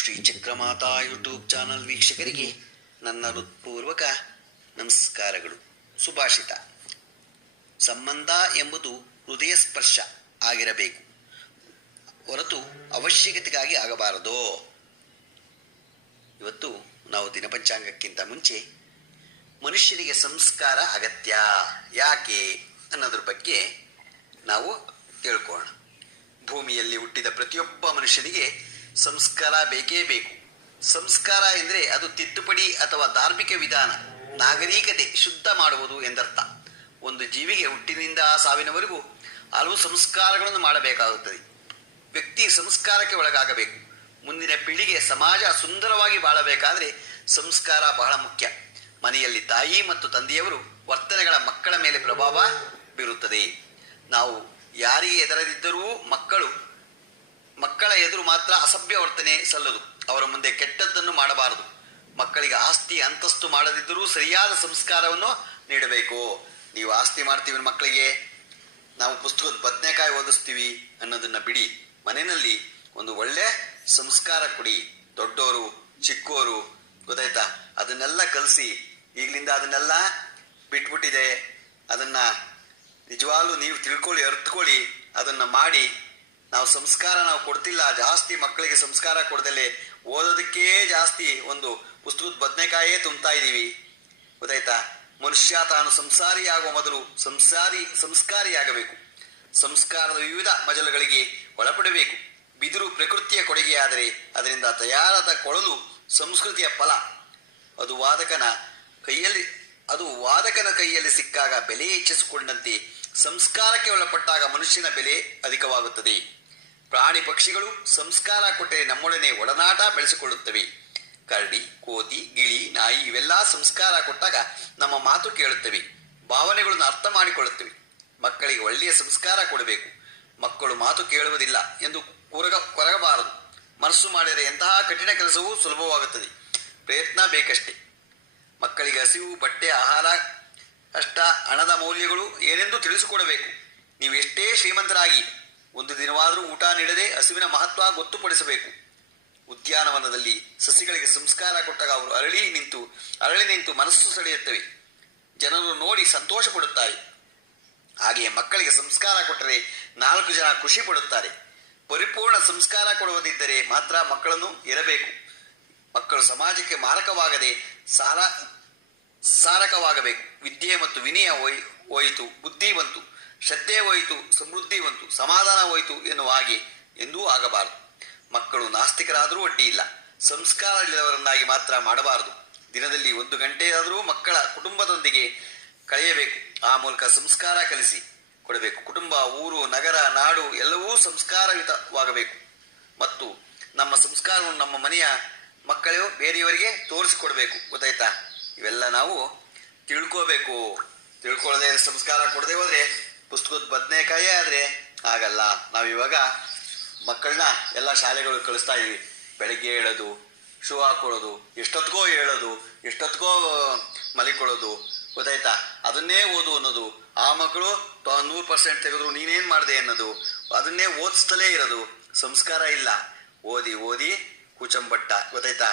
Shri Chakramata YouTube channel ವೀಕ್ಷಕರಿಗೆ ನನ್ನ ಹೃತ್ಪೂರ್ವಕ ನಮಸ್ಕಾರಗಳು. ಸುಭಾಷಿತ. ಸಂಬಂಧ ಎಂಬುದು ಹೃದಯ ಸ್ಪರ್ಶ ಆಗಿರಬೇಕು. ಹೊರತು ಅವಶ್ಯಕತೆಗಾಗಿ ಆಗಬಾರದು. ಇವತ್ತು ನಾವು ದಿನಪಂಚಾಂಗಕ್ಕಿಂತ ಮುಂಚೆ ಮನುಷ್ಯನಿಗೆ ಸಂಸ್ಕಾರ ಅಗತ್ಯ. ಯಾಕೆ ಅನ್ನೋದ್ರ ಬಗ್ಗೆ ನಾವು ತಿಳ್ಕೊಳ್ಳೋಣ. ಭೂಮಿಯಲ್ಲಿ ಹುಟ್ಟಿದ ಪ್ರತಿಯೊಬ್ಬ ಮನುಷ್ಯನಿಗೆ ಸಂಸ್ಕಾರ ಬೇಕೇ ಬೇಕು. ಸಂಸ್ಕಾರ ಎಂದರೆ ಅದು ತಿದ್ದುಪಡಿ ಅಥವಾ ಧಾರ್ಮಿಕ ವಿಧಾನ. ನಾಗರಿಕತೆ ಶುದ್ಧ ಮಾಡುವುದು ಎಂದರ್ಥ. ಒಂದು ಜೀವಿಗೆ ಹುಟ್ಟಿನಿಂದ ಸಾವಿನವರೆಗೂ ಹಲವು ಸಂಸ್ಕಾರಗಳನ್ನು ಮಾಡಬೇಕಾಗುತ್ತದೆ. ವ್ಯಕ್ತಿ ಸಂಸ್ಕಾರಕ್ಕೆ ಒಳಗಾಗಬೇಕು. ಮುಂದಿನ ಪೀಳಿಗೆ ಸಮಾಜ ಸುಂದರವಾಗಿ ಬಾಳಬೇಕಾದರೆ ಸಂಸ್ಕಾರ ಬಹಳ ಮುಖ್ಯ. ಮನೆಯಲ್ಲಿ ತಾಯಿ ಮತ್ತು ತಂದೆಯವರು ವರ್ತನೆಗಳ ಮಕ್ಕಳ ಮೇಲೆ ಪ್ರಭಾವ ಬೀರುತ್ತದೆ. ನಾವು ಯಾರಿಗೆ ಎದರದಿದ್ದರೂ ಮಕ್ಕಳು ಮಕ್ಕಳ ಎದುರು ಮಾತ್ರ ಅಸಭ್ಯ ವರ್ತನೆ ಸಲ್ಲದು. ಅವರ ಮುಂದೆ ಕೆಟ್ಟದ್ದನ್ನು ಮಾಡಬಾರದು. ಮಕ್ಕಳಿಗೆ ಆಸ್ತಿ ಅಂತಸ್ತು ಮಾಡದಿದ್ದರೂ ಸರಿಯಾದ ಸಂಸ್ಕಾರವನ್ನು ನೀಡಬೇಕು. ನೀವು ಆಸ್ತಿ ಮಾಡ್ತೀವಿ ಮಕ್ಕಳಿಗೆ. ನಾವು ಪುಸ್ತಕದ ಬದನೆಕಾಯಿ ಓದಿಸ್ತೀವಿ ಅನ್ನೋದನ್ನ ಬಿಡಿ. ಮನೆಯಲ್ಲಿ ಒಂದು ಒಳ್ಳೆ ಸಂಸ್ಕಾರ ಕೊಡಿ. ದೊಡ್ಡವರು ಚಿಕ್ಕೋರು, ಗೊತ್ತಾಯ್ತಾ? ಅದನ್ನೆಲ್ಲ ಕಲಿಸಿ, ಈಗಲಿಂದ ಅದನ್ನೆಲ್ಲ ಬಿಟ್ಬಿಟ್ಟಿದೆ. ಅದನ್ನ ನಿಜವಾಗ್ಲೂ ನೀವು ತಿಳ್ಕೊಳ್ಳಿ, ಅರ್ತ್ಕೊಳ್ಳಿ, ಅದನ್ನ ಮಾಡಿ ನಾವು ಸಂಸ್ಕಾರ ನಾವು ಕೊಡ್ತಿಲ್ಲ, ಜಾಸ್ತಿ ಮಕ್ಕಳಿಗೆ ಸಂಸ್ಕಾರ ಕೊಡದಲ್ಲೇ ಓದೋದಕ್ಕೇ ಜಾಸ್ತಿ ಒಂದು ಪುಸ್ತಕದ ಬದನೆಕಾಯೇ ತುಂಬ್ತಾ ಇದ್ದೀವಿ ಗೊತ್ತಾಯ್ತಾ? ಮನುಷ್ಯ ತಾನು ಸಂಸಾರಿ ಆಗುವ ಮೊದಲು ಸಂಸಾರಿ ಸಂಸ್ಕಾರಿಯಾಗಬೇಕು ಸಂಸ್ಕಾರದ ವಿವಿಧ ಮಜಲುಗಳಿಗೆ ಒಳಪಡಬೇಕು. ಬಿದಿರು ಪ್ರಕೃತಿಯ ಕೊಡುಗೆಯಾದರೆ ಅದರಿಂದ ತಯಾರಾದ ಕೊಳಲು ಸಂಸ್ಕೃತಿಯ ಫಲ. ಅದು ವಾದಕನ ಕೈಯಲ್ಲಿ, ಅದು ವಾದಕನ ಕೈಯಲ್ಲಿ ಸಿಕ್ಕಾಗ ಬೆಲೆ ಹೆಚ್ಚಿಸಿಕೊಂಡಂತೆ ಸಂಸ್ಕಾರಕ್ಕೆ ಒಳಪಟ್ಟಾಗ ಮನುಷ್ಯನ ಬೆಲೆ ಅಧಿಕವಾಗುತ್ತದೆ. ಪ್ರಾಣಿ ಪಕ್ಷಿಗಳು ಸಂಸ್ಕಾರ ಕೊಟ್ಟರೆ ನಮ್ಮೊಡನೆ ಒಡನಾಟ ಬೆಳೆಸಿಕೊಳ್ಳುತ್ತವೆ. ಕರಡಿ, ಕೋತಿ, ಗಿಳಿ, ನಾಯಿ ಇವೆಲ್ಲ ಸಂಸ್ಕಾರ ಕೊಟ್ಟಾಗ ನಮ್ಮ ಮಾತು ಕೇಳುತ್ತವೆ. ಭಾವನೆಗಳನ್ನು ಅರ್ಥ ಮಾಡಿಕೊಳ್ಳುತ್ತವೆ. ಮಕ್ಕಳಿಗೆ ಒಳ್ಳೆಯ ಸಂಸ್ಕಾರ ಕೊಡಬೇಕು. ಮಕ್ಕಳು ಮಾತು ಕೇಳುವುದಿಲ್ಲ ಎಂದು ಕೊರಗ ಕೊರಗಬಾರದು. ಮನಸ್ಸು ಮಾಡಿದರೆ ಎಂತಹ ಕಠಿಣ ಕೆಲಸವೂ ಸುಲಭವಾಗುತ್ತದೆ. ಪ್ರಯತ್ನ ಬೇಕಷ್ಟೇ. ಮಕ್ಕಳಿಗೆ ಹಸಿವು, ಬಟ್ಟೆ, ಆಹಾರ ಕಷ್ಟ ಹಣದ ಮೌಲ್ಯಗಳು ಏನೆಂದು ತಿಳಿಸಿಕೊಡಬೇಕು. ನೀವು ಎಷ್ಟೇ ಶ್ರೀಮಂತರಾಗಿ ಒಂದು ದಿನವಾದರೂ ಊಟ ನೀಡದೆ ಹಸುವಿನ ಮಹತ್ವ ಗೊತ್ತುಪಡಿಸಬೇಕು. ಉದ್ಯಾನವನದಲ್ಲಿ ಸಸಿಗಳಿಗೆ ಸಂಸ್ಕಾರ ಕೊಟ್ಟಾಗ ಅವರು ಅರಳಿ ನಿಂತು ಅರಳಿ ನಿಂತು ಮನಸ್ಸು ಸೆಳೆಯುತ್ತವೆ. ಜನರು ನೋಡಿ ಸಂತೋಷ ಪಡುತ್ತಾರೆ ಹಾಗೆಯೇ ಮಕ್ಕಳಿಗೆ ಸಂಸ್ಕಾರ ಕೊಟ್ಟರೆ ನಾಲ್ಕು ಜನ ಖುಷಿ ಪಡುತ್ತಾರೆ. ಪರಿಪೂರ್ಣ ಸಂಸ್ಕಾರ ಕೊಡುವುದಿದ್ದರೆ ಮಾತ್ರ ಮಕ್ಕಳನ್ನು ಇರಬೇಕು. ಮಕ್ಕಳು ಸಮಾಜಕ್ಕೆ ಮಾರಕವಾಗದೆ ಸಾರ, ಸಾರಕವಾಗಬೇಕು. ವಿದ್ಯೆ ಮತ್ತು ವಿನಯ ಹೋಯ್ ಹೋಯಿತು ಬುದ್ಧಿ ಬಂತು. ಶ್ರದ್ಧೆ ಹೋಯಿತು, ಸಮೃದ್ಧಿ ಬಂತು, ಸಮಾಧಾನ ಹೋಯಿತು ಎನ್ನುವ ಹಾಗೆ ಎಂದೂ ಆಗಬಾರದು. ಮಕ್ಕಳು ನಾಸ್ತಿಕರಾದರೂ ಅಡ್ಡಿ ಇಲ್ಲ. ಸಂಸ್ಕಾರ ಇಲ್ಲದವರನ್ನಾಗಿ ಮಾತ್ರ ಮಾಡಬಾರದು. ದಿನದಲ್ಲಿ ಒಂದು ಗಂಟೆಯಾದರೂ ಮಕ್ಕಳ ಕುಟುಂಬದೊಂದಿಗೆ ಕಳೆಯಬೇಕು. ಆ ಮೂಲಕ ಸಂಸ್ಕಾರ ಕಲಿಸಿ ಕೊಡಬೇಕು. ಕುಟುಂಬ, ಊರು, ನಗರ, ನಾಡು ಎಲ್ಲವೂ ಸಂಸ್ಕಾರಯುತವಾಗಬೇಕು. ಮತ್ತು ನಮ್ಮ ಸಂಸ್ಕಾರವನ್ನು ನಮ್ಮ ಮನೆಯ ಮಕ್ಕಳು ಬೇರೆಯವರಿಗೆ ತೋರಿಸಿಕೊಡಬೇಕು. ಗೊತ್ತಾಯ್ತಾ? ಇವೆಲ್ಲ ನಾವು ತಿಳ್ಕೋಬೇಕು. ತಿಳ್ಕೊಳ್ಳದೆ ಸಂಸ್ಕಾರ ಕೊಡದೆ ಹೋದ್ರೆ ಪುಸ್ತಕದ ಬದನೇಕಾಯೇ ಆದರೆ ಆಗಲ್ಲ. ನಾವಿವಾಗ ಮಕ್ಕಳನ್ನ ಎಲ್ಲ ಶಾಲೆಗಳಿಗೆ ಕಳಿಸ್ತಾ ಇದ್ವಿ. ಬೆಳಗ್ಗೆ ಹೇಳೋದು, ಶೂ ಹಾಕೊಳ್ಳೋದು ಎಷ್ಟೊತ್ತಿಗೋ ಹೇಳೋದು ಎಷ್ಟೊತ್ತಿಗೋ ಮಲಿಕೊಳ್ಳೋದು, ಗೊತ್ತಾಯ್ತಾ? ಅದನ್ನೇ ಓದು ಅನ್ನೋದು. ಆ ಮಕ್ಕಳು ನೂರು ಪರ್ಸೆಂಟ್ ತೆಗೆದ್ರು ನೀನೇನು ಮಾಡಿದೆ ಅನ್ನೋದು. ಅದನ್ನೇ ಓದಿಸ್ತಲೇ ಇರೋದು. ಸಂಸ್ಕಾರ ಇಲ್ಲ. ಓದಿ ಓದಿ, ಕೂಚಂಬಟ್ಟ. ಗೊತ್ತಾಯ್ತಾ?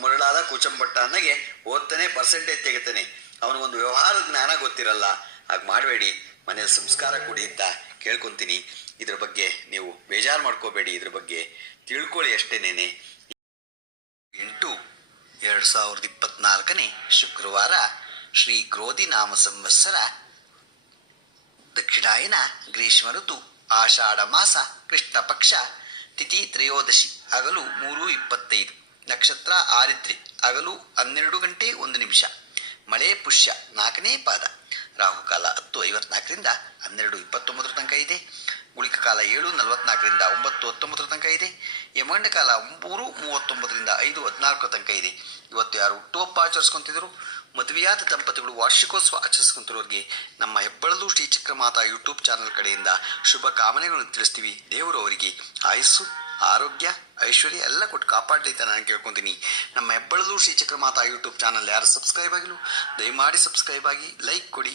ಮರಳಾದ ಕೂಚಂಬಟ್ಟ ಅನ್ನಗೆ ಓದ್ತಾನೆ ಪರ್ಸೆಂಟೇಜ್ ತೆಗಿತಾನೆ. ಅವನಿಗೊಂದು ವ್ಯವಹಾರದ ಜ್ಞಾನ ಗೊತ್ತಿರಲ್ಲ. ಹಾಗೆ ಮಾಡಬೇಡಿ. ಮನೇಲಿ ಸಂಸ್ಕಾರ ಕೊಡಿ ಅಂತ ಕೇಳ್ಕೊಂತೀನಿ. ಇದ್ರ ಬಗ್ಗೆ ನೀವು ಬೇಜಾರು ಮಾಡ್ಕೋಬೇಡಿ. ಇದ್ರ ಬಗ್ಗೆ ತಿಳ್ಕೊಳ್ಳಿ ಅಷ್ಟೇನೇನೆ ಎಂಟು ಎರಡು ಸಾವಿರದ ಇಪ್ಪತ್ನಾಲ್ಕನೇ ಶುಕ್ರವಾರ ಶ್ರೀ ಕ್ರೋಧಿ ನಾಮ ಸಂವತ್ಸರ ದಕ್ಷಿಣಾಯನ ಗ್ರೀಷ್ಮ ಋತು ಆಷಾಢ ಮಾಸ ಕೃಷ್ಣ ಪಕ್ಷ ತಿಥಿ ತ್ರಯೋದಶಿ ಹಗಲು ಮೂರು ಇಪ್ಪತ್ತೈದು. ನಕ್ಷತ್ರ ಆರಿದ್ರಿ ಹಗಲು ಹನ್ನೆರಡು ಗಂಟೆ ಒಂದು ನಿಮಿಷ. ಮಳೆ ಪುಷ್ಯ ನಾಲ್ಕನೇ ಪಾದ. ರಾಹುಕಾಲ ಐವತ್ನಾಲ್ಕರಿಂದ ಹನ್ನೆರಡು ಇಪ್ಪತ್ತೊಂಬತ್ತರ ತನಕ ಇದೆ. ಗುಳಿಕ ಕಾಲ ಏಳು, ನಲವತ್ನಾಲ್ಕರಿಂದ ಒಂಬತ್ತು, ಹತ್ತೊಂಬತ್ತರ ತನಕ ಇದೆ. ಯಮಗಂಡ ಕಾಲ ಮೂರು ಮೂವತ್ತೊಂಬತ್ತರಿಂದ ಐದು ಹದಿನಾಲ್ಕು ತನಕ ಇದೆ. ಇವತ್ತು ಯಾರು ಹುಟ್ಟುಹಬ್ಬ ಆಚರಿಸ್ಕೊಂತಿದ್ರು? ಮದುವೆಯಾದ ದಂಪತಿಗಳು ವಾರ್ಷಿಕೋತ್ಸವ ಆಚರಿಸ್ಕೊಂತಿರೋರಿಗೆ ನಮ್ಮ ಹೆಬ್ಬಳಲು ಶ್ರೀ ಚಕ್ರಮಾತಾ ಯೂಟ್ಯೂಬ್ ಚಾನಲ್ ಕಡೆಯಿಂದ ಶುಭ ಕಾಮನೆಗಳನ್ನು ತಿಳಿಸ್ತೀವಿ. ದೇವರು ಅವರಿಗೆ ಆಯಸ್ಸು, ಆರೋಗ್ಯ, ಐಶ್ವರ್ಯ ಎಲ್ಲ ಕೊಟ್ಟು ಕಾಪಾಡಲಿ ಅಂತ ನಾನು ಕೇಳ್ಕೊತೀನಿ. ನಮ್ಮ ಹೆಬ್ಬಳಲು ಶ್ರೀ ಚಕ್ರಮಾತಾ ಯೂಟ್ಯೂಬ್ ಚಾನಲ್ ಯಾರು ಸಬ್ಸ್ಕ್ರೈಬ್ ಆಗಿಲ್ಲ, ದಯಮಾಡಿ ಸಬ್ಸ್ಕ್ರೈಬ್ ಆಗಿ, ಲೈಕ್ ಕೊಡಿ.